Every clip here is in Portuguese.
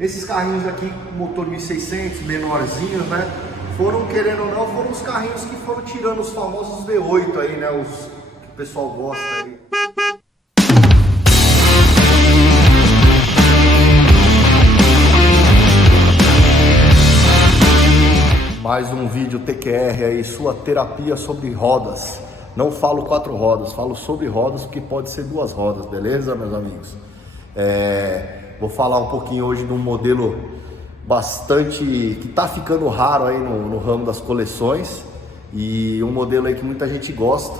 Esses carrinhos aqui, motor 1600, menorzinhos, né? Foram, querendo ou não, foram os carrinhos que foram tirando os famosos V8 aí, né? Os que o pessoal gosta aí. Mais um vídeo TQR aí, sua terapia sobre rodas. Não falo 4 rodas, falo sobre rodas, porque pode ser 2 rodas, beleza, meus amigos? Vou falar um pouquinho hoje de um modelo bastante, que tá ficando raro aí no ramo das coleções, e um modelo aí que muita gente gosta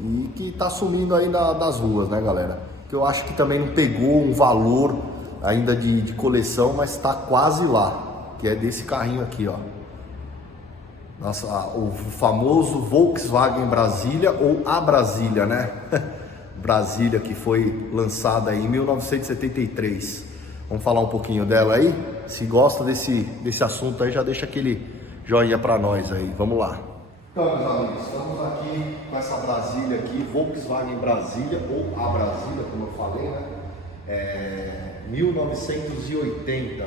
e que tá sumindo aí das ruas, né, galera? Que eu acho que também não pegou um valor ainda de coleção, mas tá quase lá, que é desse carrinho aqui, ó. Nossa, o famoso Volkswagen Brasília, ou a Brasília, né? Brasília, que foi lançada em 1973. Vamos falar um pouquinho dela aí? Se gosta desse assunto aí, já deixa aquele joinha para nós aí. Vamos lá. Então, meus amigos, estamos aqui com essa Brasília aqui, Volkswagen Brasília, ou a Brasília, como eu falei, né? 1980,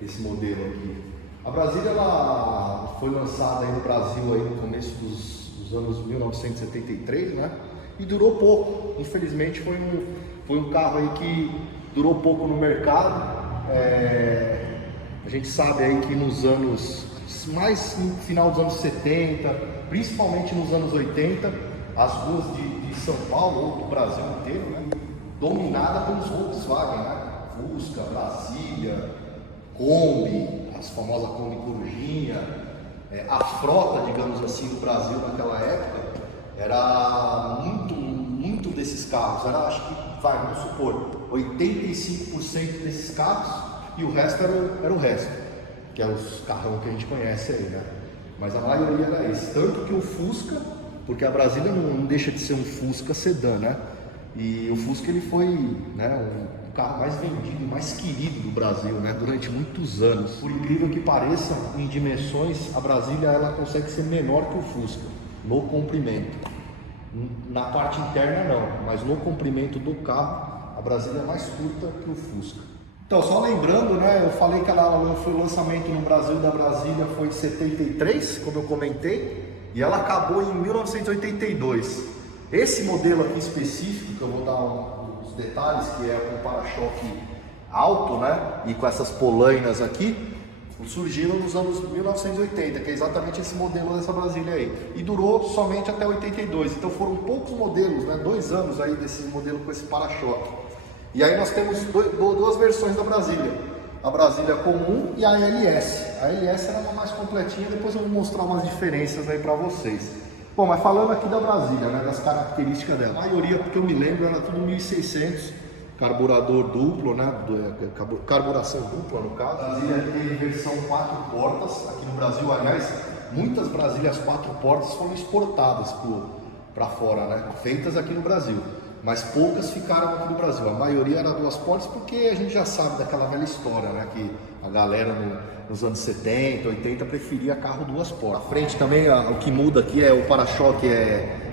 esse modelo aqui. A Brasília, ela foi lançada aí no Brasil aí no começo dos anos 1973, né? E durou pouco. Infelizmente foi um carro aí que durou pouco no mercado. A gente sabe aí que nos anos, mais no final dos anos 70, principalmente nos anos 80, as ruas de São Paulo ou do Brasil inteiro, né? Dominada pelos Volkswagen, né? Fusca, Brasília, Kombi, as famosas Kombi Corujinha, a frota, digamos assim, do Brasil naquela época era muito desses carros, era, acho que, vamos supor, 85% desses carros, e o resto era o resto, que é os carrão que a gente conhece aí, né? Mas a maioria era esse, tanto que o Fusca, porque a Brasília não deixa de ser um Fusca sedã, né? E o Fusca, ele foi, né, o carro mais vendido e mais querido do Brasil, né, durante muitos anos. Por incrível que pareça, em dimensões, a Brasília ela consegue ser menor que o Fusca no comprimento. Na parte interna não, mas no comprimento do carro, a Brasília é mais curta que o Fusca. Então, só lembrando, né, eu falei que o lançamento no Brasil da Brasília foi em 73, como eu comentei, e ela acabou em 1982. Esse modelo aqui específico, que eu vou dar os detalhes, que é com para-choque alto, né, e com essas polainas aqui, surgiram nos anos 1980, que é exatamente esse modelo dessa Brasília aí. E durou somente até 82, então foram poucos modelos, né, 2 anos aí desse modelo com esse para-choque. E aí nós temos duas versões da Brasília, a Brasília comum e a LS. A LS era uma mais completinha, depois eu vou mostrar umas diferenças aí para vocês. Bom, mas falando aqui da Brasília, né, das características dela, a maioria, porque eu me lembro, era tudo 1600, carburador duplo, né, carburação dupla no caso. A Brasília tem versão 4 portas, aqui no Brasil, aliás, muitas Brasílias 4 portas foram exportadas para fora, né, feitas aqui no Brasil, mas poucas ficaram aqui no Brasil. A maioria era 2 portas, porque a gente já sabe daquela velha história, né, que a galera nos anos 70, 80 preferia carro 2 portas. A frente também, o que muda aqui é o para-choque,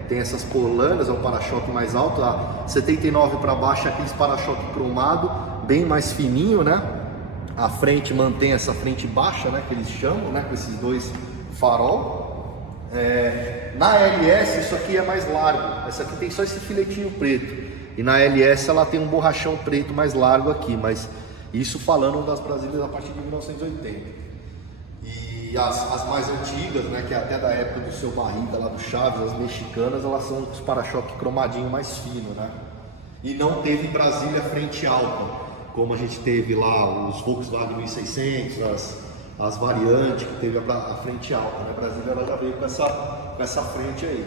tem essas polanas, é um para-choque mais alto, a 79 para baixo é aqueles para-choque cromado, bem mais fininho, né? A frente mantém essa frente baixa, né, que eles chamam, né, com esses 2 farol. Na LS isso aqui é mais largo, essa aqui tem só esse filetinho preto, e na LS ela tem um borrachão preto mais largo aqui, mas isso falando das Brasílias a partir de 1980. E as mais antigas, né, que é até da época do Seu Barriga, lá do Chaves, as mexicanas, elas são os para-choque cromadinho mais fino, né? E não teve Brasília frente alta, como a gente teve lá os Volkswagen 1600, as variantes que teve a frente alta, né? A Brasília ela já veio com essa frente aí.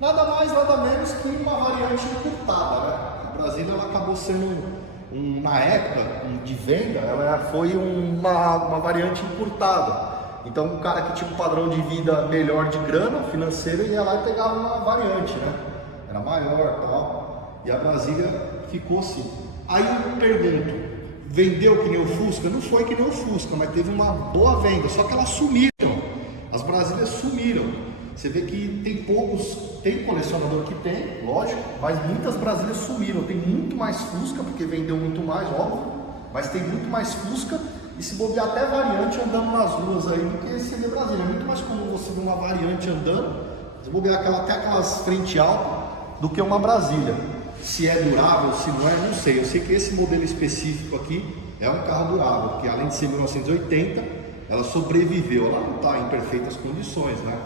Nada mais, nada menos que uma variante encurtada, né? A Brasília ela acabou sendo na época de venda, ela foi uma variante encurtada. Então o cara que tinha um padrão de vida melhor de grana financeira ia lá e pegava uma variante, né? Era maior e tal. E a Brasília ficou assim. Aí eu pergunto, vendeu que nem o Fusca? Não foi que nem o Fusca, mas teve uma boa venda, só que elas sumiram. As Brasílias sumiram. Você vê que tem colecionador que tem, lógico, mas muitas Brasílias sumiram. Tem muito mais Fusca, porque vendeu muito mais, óbvio, mas tem muito mais Fusca e se bobear até variante andando nas ruas aí do que esse de Brasília. É muito mais comum você ver uma variante andando, se bobear até aquelas frente alta, do que uma Brasília. Se é durável, se não é, não sei. Eu sei que esse modelo específico aqui é um carro durável, porque além de ser 1980, ela sobreviveu. Ela não está em perfeitas condições, né?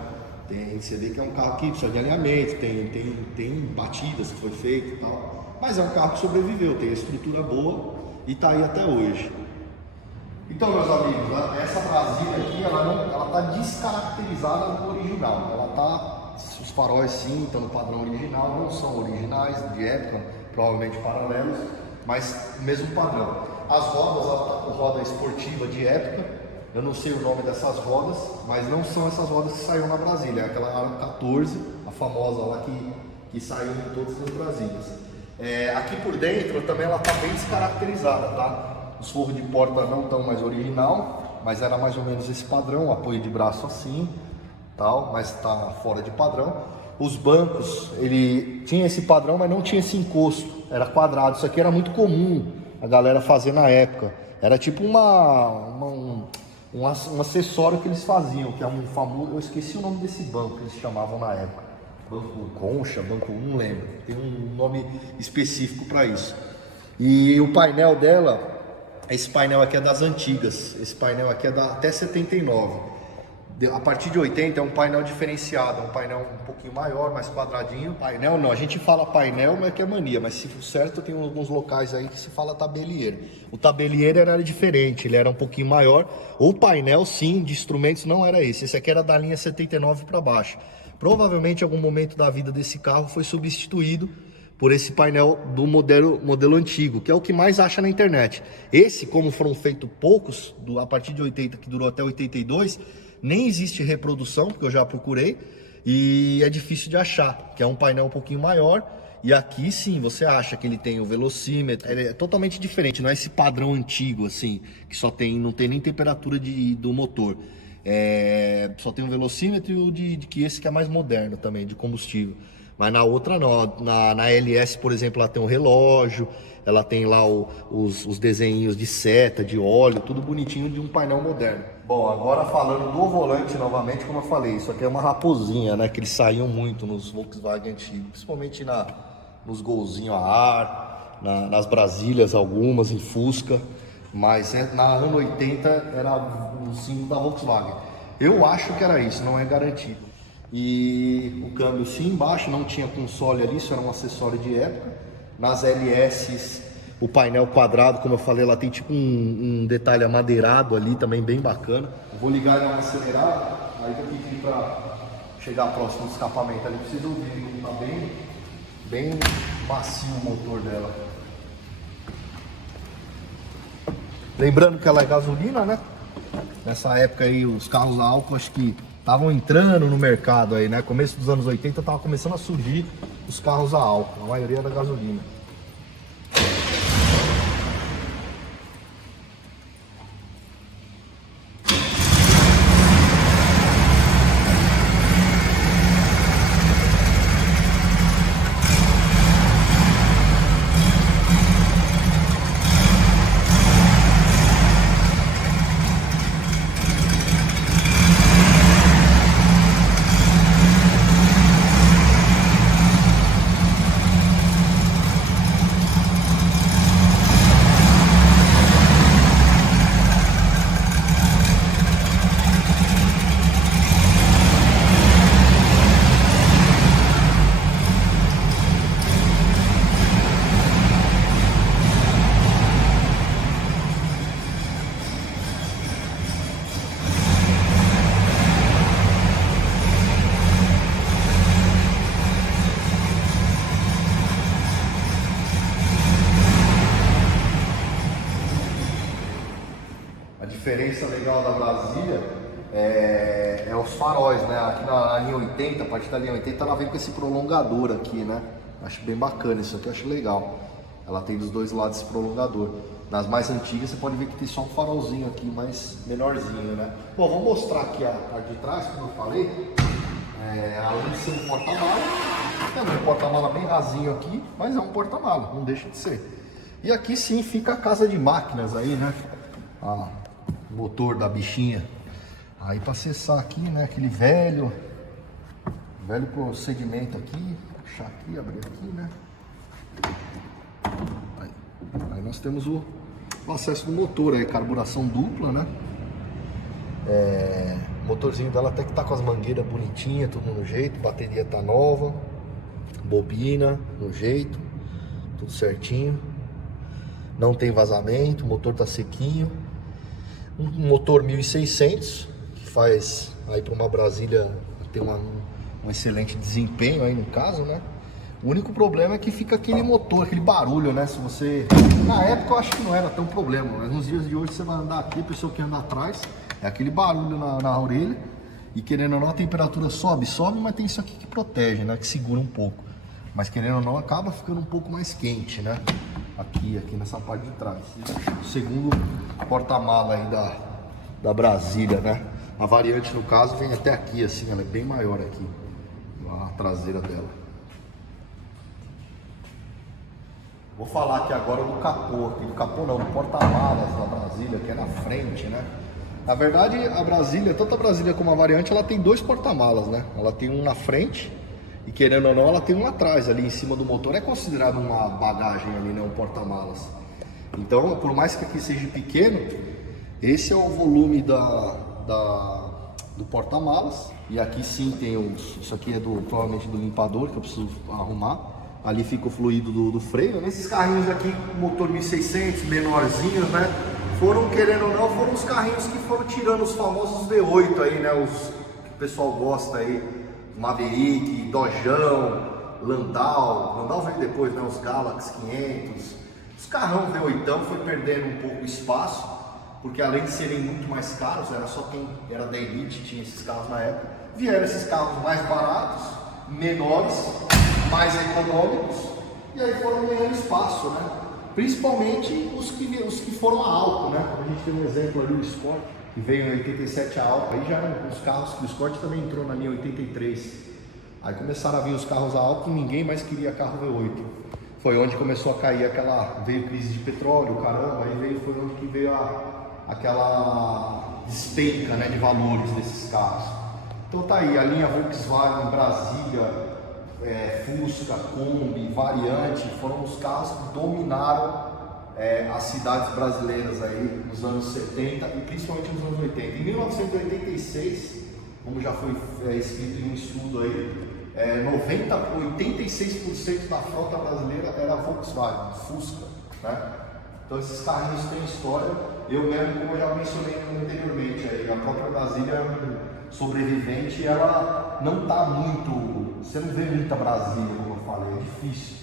Você vê que é um carro que precisa de alinhamento, tem batidas que foi feito e tal. Mas é um carro que sobreviveu, tem a estrutura boa e está aí até hoje. Então, meus amigos, essa Brasília aqui, ela está descaracterizada do original. Ela está... Os faróis sim estão no padrão original, não são originais, de época, provavelmente paralelos, mas mesmo padrão. As rodas, ela está com roda esportiva de época, eu não sei o nome dessas rodas, mas não são essas rodas que saíram na Brasília, é aquela Aro 14, a famosa lá que saiu em todas as Brasílias. Aqui por dentro também ela está bem descaracterizada, tá? Os forros de porta não estão mais original, mas era mais ou menos esse padrão, apoio de braço assim, tal, mas está fora de padrão. Os bancos, ele tinha esse padrão, mas não tinha esse encosto, era quadrado. Isso aqui era muito comum a galera fazer na época. Era tipo um acessório que eles faziam, que é um famoso, eu esqueci o nome desse banco que eles chamavam na época. Banco Concha, banco, não lembro. Tem um nome específico para isso. E o painel dela, esse painel aqui é das antigas. Esse painel aqui é até 79. A partir de 80 é um painel diferenciado, é um painel um pouquinho maior, mais quadradinho. Painel não, a gente fala painel, mas é que é mania, mas se for certo tem alguns locais aí que se fala tabelier. O tabelier era diferente, ele era um pouquinho maior. O painel sim, de instrumentos não era esse aqui era da linha 79 para baixo. Provavelmente em algum momento da vida desse carro foi substituído por esse painel do modelo antigo, que é o que mais acha na internet. Esse, como foram feitos poucos, a partir de 80, que durou até 82, nem existe reprodução, porque eu já procurei, e é difícil de achar, que é um painel um pouquinho maior, e aqui sim, você acha que ele tem o velocímetro, ele é totalmente diferente, não é esse padrão antigo, assim, que não tem nem temperatura do motor, só tem o velocímetro e que esse que é mais moderno também, de combustível. Mas na outra não, na LS, por exemplo, ela tem um relógio, ela tem lá os desenhos de seta, de óleo, tudo bonitinho de um painel moderno. Bom, agora falando do volante novamente, como eu falei, isso aqui é uma raposinha, né? Que eles saíam muito nos Volkswagen antigos, principalmente nos golzinhos a ar, nas Brasílias algumas, em Fusca, mas na ano 80 era o símbolo da Volkswagen. Eu acho que era isso, não é garantido. E o câmbio sim embaixo, não tinha console ali, isso era um acessório de época. Nas LS, o painel quadrado, como eu falei, ela tem tipo um detalhe amadeirado ali, também bem bacana. Eu vou ligar ela acelerada, aí vou pedir para chegar próximo do escapamento ali, pra vocês ouvirem, tá bem macio o motor dela. Lembrando que ela é gasolina, né? Nessa época aí, os carros a álcool, acho que estavam entrando no mercado aí, né? Começo dos anos 80 tava começando a surgir os carros a álcool, a maioria da gasolina. A diferença legal da Brasília é os faróis, né? Aqui na linha 80, a partir da linha 80, ela vem com esse prolongador aqui, né? Acho bem bacana, isso aqui eu acho legal. Ela tem dos dois lados esse prolongador. Nas mais antigas você pode ver que tem só um farolzinho aqui, mais menorzinho, né? Bom, vou mostrar aqui a parte de trás, como eu falei. Além de ser um porta-mala, também um porta-mala bem rasinho aqui, mas é um porta-mala, não deixa de ser. E aqui sim fica a casa de máquinas aí, né? motor da bichinha. Aí para acessar aqui, né, aquele velho procedimento aqui, puxar aqui, abrir aqui, né. Aí nós temos o acesso do motor aí, carburação dupla, né. O motorzinho dela até que tá com as mangueiras bonitinhas, tudo no jeito, bateria tá nova, bobina no jeito, tudo certinho, não tem vazamento, o motor tá sequinho, um motor 1600 que faz aí para uma Brasília ter um excelente desempenho aí no caso, né? O único problema é que fica aquele motor, aquele barulho, né? Se você... Na época eu acho que não era tão problema, mas nos dias de hoje você vai andar aqui, a pessoa que anda atrás, é aquele barulho na orelha. E querendo ou não, a temperatura sobe, mas tem isso aqui que protege, né? Que segura um pouco. Mas querendo ou não, acaba ficando um pouco mais quente, né? Aqui nessa parte de trás. O segundo porta-mala aí da Brasília, né? A variante, no caso, vem até aqui, assim, ela é bem maior aqui. A traseira dela. Vou falar aqui agora do capô, do porta-malas da Brasília, que é na frente, né? Na verdade, a Brasília, tanto a Brasília como a variante, ela tem dois porta-malas, né? Ela tem um na frente e, querendo ou não, ela tem um atrás, ali em cima do motor. É considerado uma bagagem ali, né? Um porta-malas. Então, por mais que aqui seja pequeno, esse é o volume do porta-malas. E aqui sim tem isso aqui é provavelmente do limpador, que eu preciso arrumar. Ali fica o fluido do freio, né? Esses carrinhos aqui, motor 1600, menorzinhos, né? Foram, querendo ou não, foram os carrinhos que foram tirando os famosos V8 aí, né? Os que o pessoal gosta aí, Maverick, Dojão, Landau veio depois, né? Os Galaxy 500. Os carrão V8 foi perdendo um pouco o espaço, porque além de serem muito mais caros, era só quem era da elite tinha esses carros na época. Vieram esses carros mais baratos, menores, mais econômicos, e aí foram ganhando espaço, né? Principalmente os que foram a álcool, né? A gente tem um exemplo ali, o Escort, que veio em 87 a álcool, aí já eram os carros, que o Escort também entrou na linha 83. Aí começaram a vir os carros a álcool e ninguém mais queria carro V8. Foi onde começou a cair veio crise de petróleo, caramba, aí foi onde que veio aquela despenca, né, de valores desses carros. Então tá aí, a linha Volkswagen, Brasília, Fusca, Kombi, Variante, foram os carros que dominaram as cidades brasileiras aí nos anos 70 e principalmente nos anos 80. Em 1986, como já foi escrito em um estudo aí, 86% da frota brasileira era Volkswagen, Fusca, né? Então esses carrinhos têm história. Eu mesmo, como eu já mencionei anteriormente, aí, a própria Brasília é um sobrevivente e ela não está muito... Você não vê muita Brasília, como eu falei, é difícil.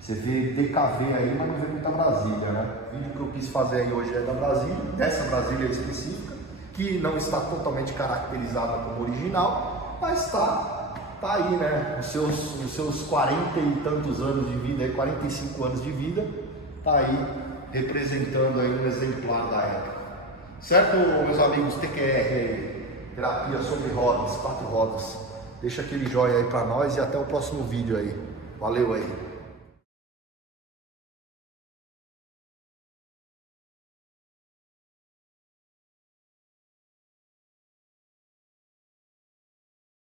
Você vê DKV aí, mas não vê muita Brasília, né? O vídeo que eu quis fazer aí hoje é da Brasília, dessa Brasília específica, que não está totalmente caracterizada como original, mas está aí, né? Os seus 40 e tantos anos de vida, aí, 45 anos de vida, está aí representando aí um exemplar da época. Certo, meus amigos TQR, terapia sobre rodas, 4 rodas. Deixa aquele joinha aí pra nós e até o próximo vídeo aí. Valeu aí.